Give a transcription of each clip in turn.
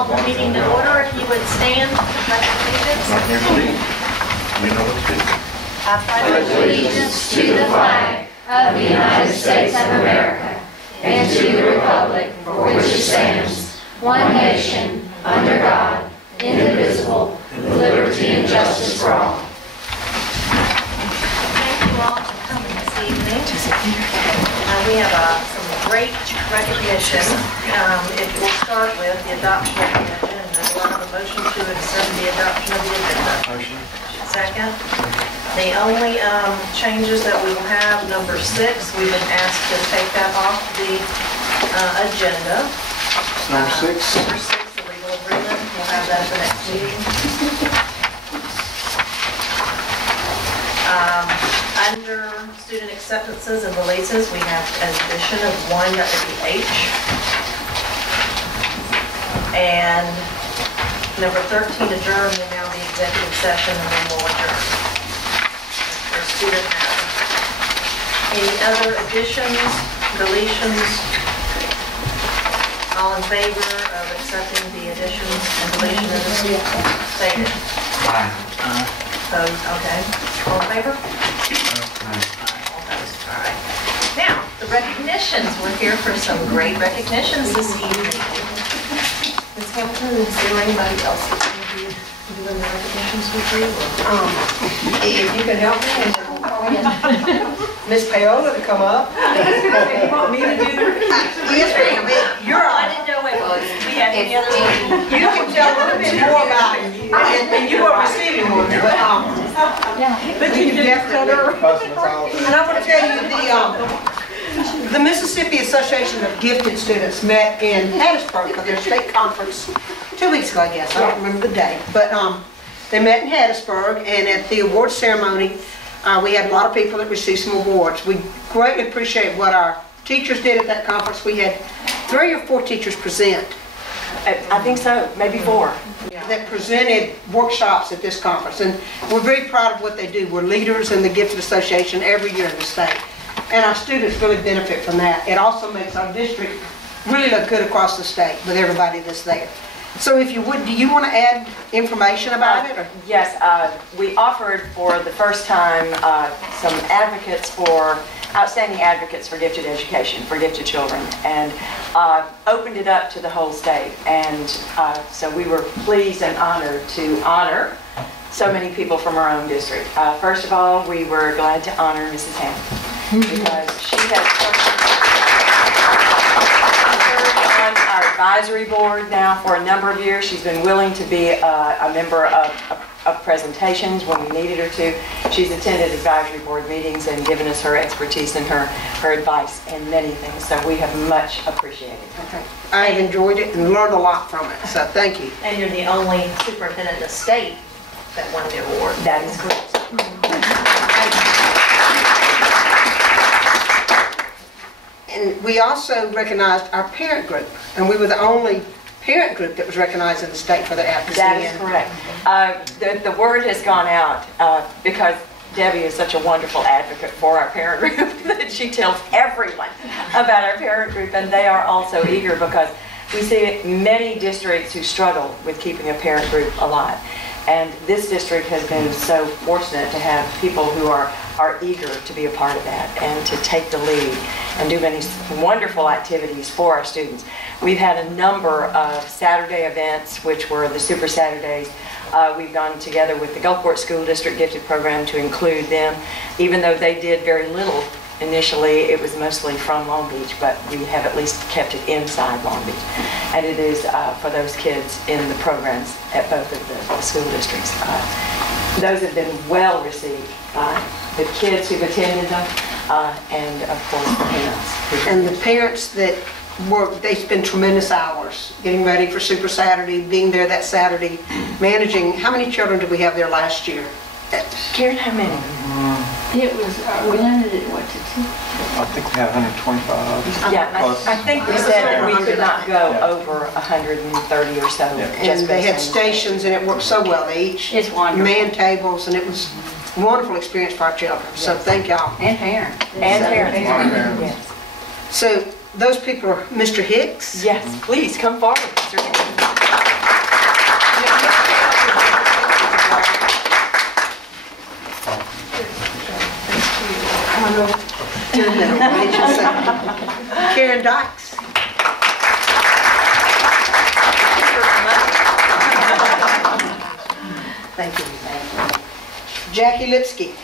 call the meeting to order. If you would stand, pledge allegiance. Not here to lead. We know what to do. I pledge allegiance to the flag of the United States of America and to the republic for which it stands, one nation, under God, indivisible, with liberty and justice for all. Thank you all for coming this evening. We have some great recognition. If we'll start with the adoption of the agenda, we'll have a motion to accept the adoption of the agenda. Motion. Second. The only changes that we will have, number 6, we've been asked to take that off the agenda. Number 6. Number 6, the legal agreement. We'll have that at the next meeting. Under student acceptances and releases, we have an addition of 1 that would be H. And number 13, adjourn, will now be executive session, and then we'll adjourn. For student matter. Any other additions, deletions? All in favor of accepting the additions and deletions of the statement? Aye. Opposed? Okay. All in favor? All opposed. All right. Now, the recognitions. We're here for some great recognitions this evening. Ms. Hamilton, is there anybody else that's going to be doing the recognitions with you? If you can help me, and then we'll call in Miss Paola to come up. You want me to do the recognitions? Yes, ma'am. You're I on. didn't know it was. We had any other You can tell a little bit more about it, and you are receiving one, but you can definitely. And I want to tell you, the Mississippi Association of Gifted Students met in Hattiesburg for their state conference 2 weeks ago, I guess. I don't remember the date, but they met in Hattiesburg, and at the award ceremony, we had a lot of people that received some awards. We greatly appreciate what our teachers did at that conference. We had 3 or 4 teachers present. I think so, maybe 4. That presented workshops at this conference, and we're very proud of what they do. We're leaders in the Gifted Association every year in the state, and our students really benefit from that. It also makes our district really look good across the state with everybody that's there. So if you would, do you want to add information about it? Or? Yes, we offered for the first time some outstanding advocates for gifted education, for gifted children, and opened it up to the whole state. And so we were pleased and honored to honor so many people from our own district. First of all, we were glad to honor Mrs. Hamilton because she has on our advisory board now for a number of years. She's been willing to be a member of presentations when we needed her to. She's attended advisory board meetings and given us her expertise and her advice in many things. So we have much appreciated it. Okay. I have enjoyed it and learned a lot from it. So thank you. And you're the only superintendent in the state that won the award. That is correct. And we also recognized our parent group, and we were the only parent group that was recognized in the state for their advocacy. That is correct. The word has gone out because Debbie is such a wonderful advocate for our parent group that she tells everyone about our parent group, and they are also eager because we see many districts who struggle with keeping a parent group alive. And this district has been so fortunate to have people who are eager to be a part of that and to take the lead and do many wonderful activities for our students. We've had a number of Saturday events, which were the Super Saturdays. We've gone together with the Gulfport School District Gifted Program to include them. Even though they did very little initially, it was mostly from Long Beach, but we have at least kept it inside Long Beach. And it is for those kids in the programs at both of the school districts. Those have been well received by the kids who've attended them and, of course, the parents. And the parents that work, they spend tremendous hours getting ready for Super Saturday, being there that Saturday, managing. How many children did we have there last year? Karen, how many? It was, we limited it, what, to 2? I think we have 125. Yeah, I think we said that we could not go over 130 or so. And they had stations, and it worked so well. They each manned tables, and it was a wonderful experience for our children. So thank y'all. And parents. And parents. Yes. So those people are Mr. Hicks. Yes, please come forward, Mr. Hicks. Karen Dykes. Thank you. Jackie Lipsky.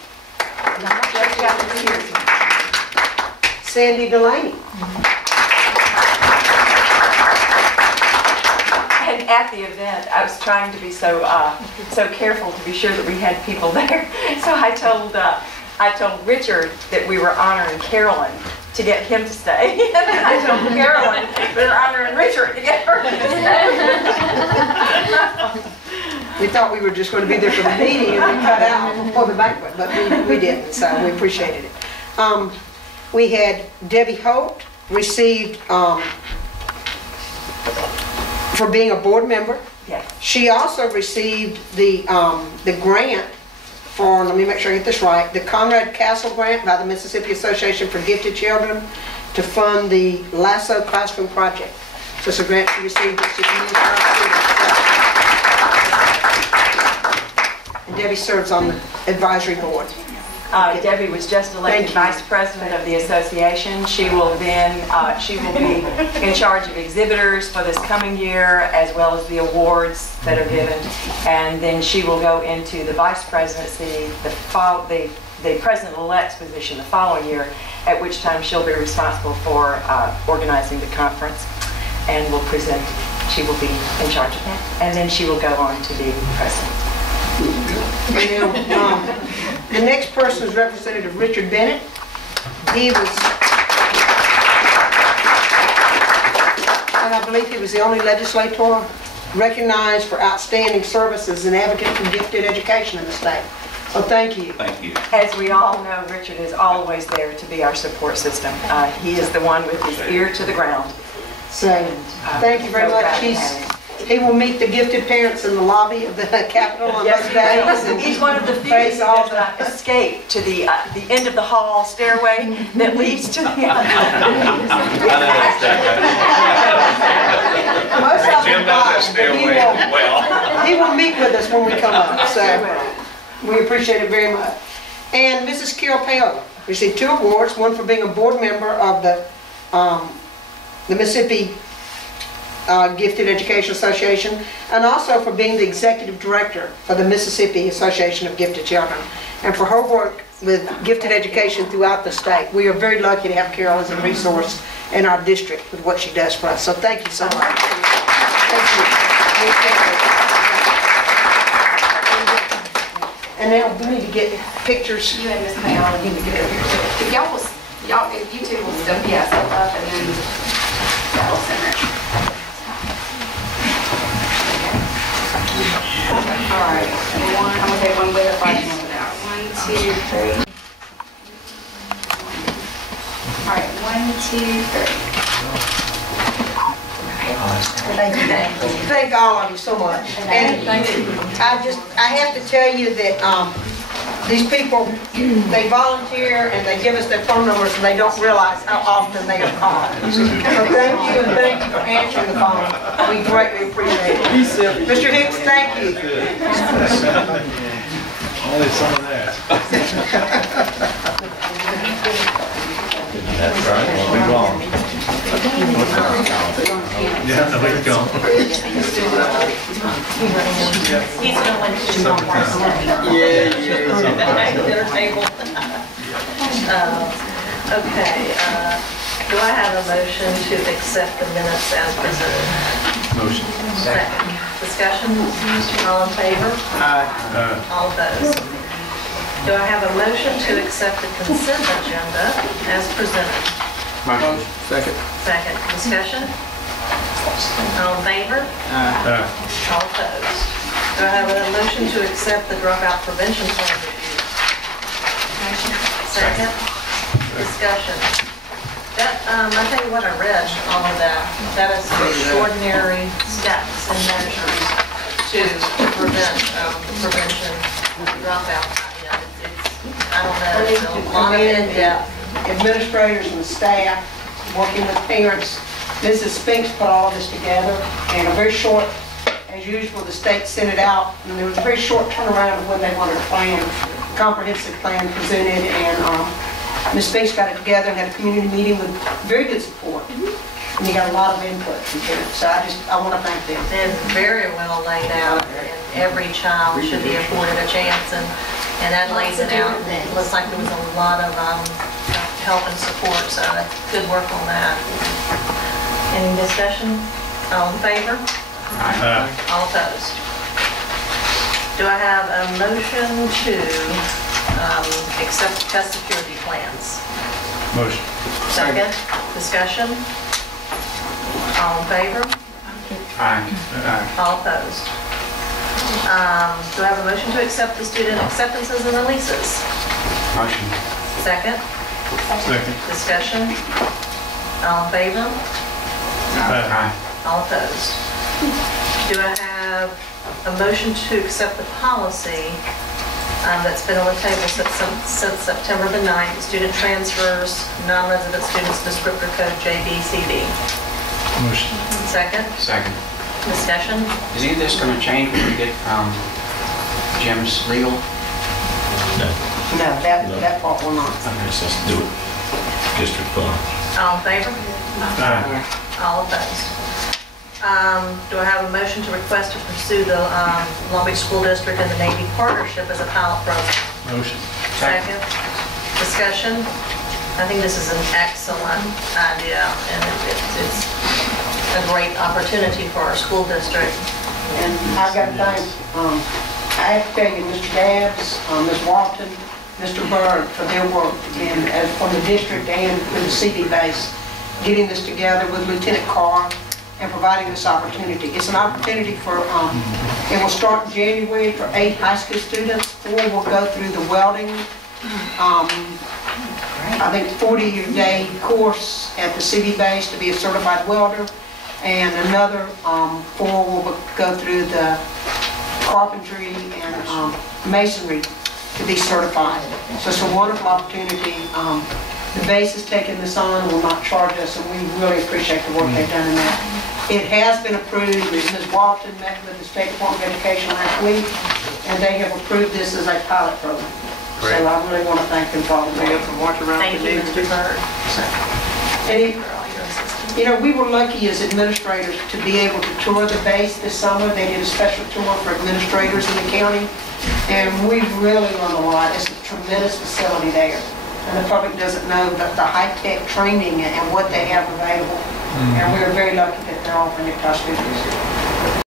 Sandy Delaney. And at the event, I was trying to be so careful to be sure that we had people there. So I told Richard that we were honoring Carolyn to get him to stay. And then I told Carolyn we were honoring Richard to get her to stay. We thought we were just going to be there for the meeting and we cut out before the banquet, but we didn't, so we appreciated it. We had Debbie Holt received for being a board member. Yes. She also received the grant for, let me make sure I get this right, the Conrad Castle Grant by the Mississippi Association for Gifted Children to fund the Lasso Classroom Project. So it's a grant she received that she can use for our students. And Debbie serves on the advisory board. Debbie was just elected vice president of the association. She will then, she will be in charge of exhibitors for this coming year, as well as the awards that are given. And then she will go into the vice presidency, the president-elect's position the following year, at which time she'll be responsible for organizing the conference and will present. She will be in charge of that. And then she will go on to be president. The next person is Representative Richard Bennett. He was, and I believe he was the only legislator recognized for outstanding service as an advocate for gifted education in the state. So thank you. Thank you. As we all know, Richard is always there to be our support system. He is the one with his ear to the ground. So thank you very much. He will meet the gifted parents in the lobby of the Capitol on those days. And he's one of the few who does not escape to the end of the hall stairway that leads to the Most of Jim knows that stairway well. He will meet with us when we come up, so we appreciate it very much. And Mrs. Carol Paola received 2 awards, one for being a board member of the Mississippi Gifted Education Association, and also for being the executive director for the Mississippi Association of Gifted Children, and for her work with gifted education throughout the state. We are very lucky to have Carol as a resource in our district with what she does for us. So thank you so much. Thank you. And now we need to get pictures. You and Miss Paola need to get a picture. If if you two will step up and then that will center it. All right, I'm gonna take one with a 5 and one without. 1, 2, 3. All right, 1, 2, 3. Thank you. Thank all of you so much. And I have to tell you that these people, they volunteer and they give us their phone numbers and they don't realize how often they are called. So thank you, and thank you for answering the phone. We greatly appreciate it. Mr. Hicks, thank you. Only some of that. That's right. Well, we're wrong. Yeah, I think it's gone. He's the one who's on our side. Their table. Okay, do I have a motion to accept the minutes as presented? Motion. Second. Discussion? All in favor? All opposed? Do I have a motion to accept the consent agenda as presented? Motion. Second. Second. Discussion? All in favor? All opposed? Do I have a motion to accept the dropout prevention plan review? Second. Discussion. That, I tell you what, I read all of that. That is extraordinary steps and measures to prevent the prevention dropout. I don't know, it's a lot of in-depth. Administrators and staff, working with parents. Mrs. Spinks put all of this together, and a very short, as usual, the state sent it out, and there was a very short turnaround of when they wanted a plan, comprehensive plan presented, and Ms. Spinks got it together and had a community meeting with very good support. And you got a lot of input from parents, so I want to thank them. It's very well laid out, and every child should be afforded a chance, and that lays it out. And it looks like there was a lot of help and support, so that's good work on that. Any discussion? All in favor? All opposed? Do I have a motion to accept test security plans? Motion. Second, discussion? All in favor? All opposed? Do I have a motion to accept the student acceptances and releases? Motion. Second, Second. discussion? All in favor? Aye. All opposed? Do I have a motion to accept the policy that's been on the table since September the 9th, student transfers, non-resident students, descriptor code JBCD? Motion. Second, Second. discussion? Is any of this going to change when we get Jim's legal? No, that part will not. Let's just do it. District fund. All in favor? Aye. All opposed? Do I have a motion to request to pursue the Long Beach School District and the Navy partnership as a pilot program? Motion. Second, discussion? I think this is an excellent idea, and it's a great opportunity for our school district. And I've got to thank, I have to tell you, Mr. Dabbs, Ms. Walton, Mr. Byrd for their work and as from the district and with the CD base, getting this together with Lieutenant Carr and providing this opportunity. It's an opportunity for, it will start in January for 8 high school students. 4 will go through the welding, I think 40-day course at the CD base to be a certified welder. And another 4 will go through the carpentry and masonry to be certified. So it's a wonderful opportunity. The base is taking this on, will not charge us, and we really appreciate the work they've done in that. It has been approved. Ms. Walton met with the State Department of Education last week, and they have approved this as a pilot program. So I really want to thank them for all the work. Thank you, Mr. Byrd. Any For all your assistance. You know, we were lucky as administrators to be able to tour the base this summer. They did a special tour for administrators in the county, and we really learned a lot. It's a tremendous facility there, and the public doesn't know the high-tech training and what they have available. And we're very lucky that they're offering it to our students.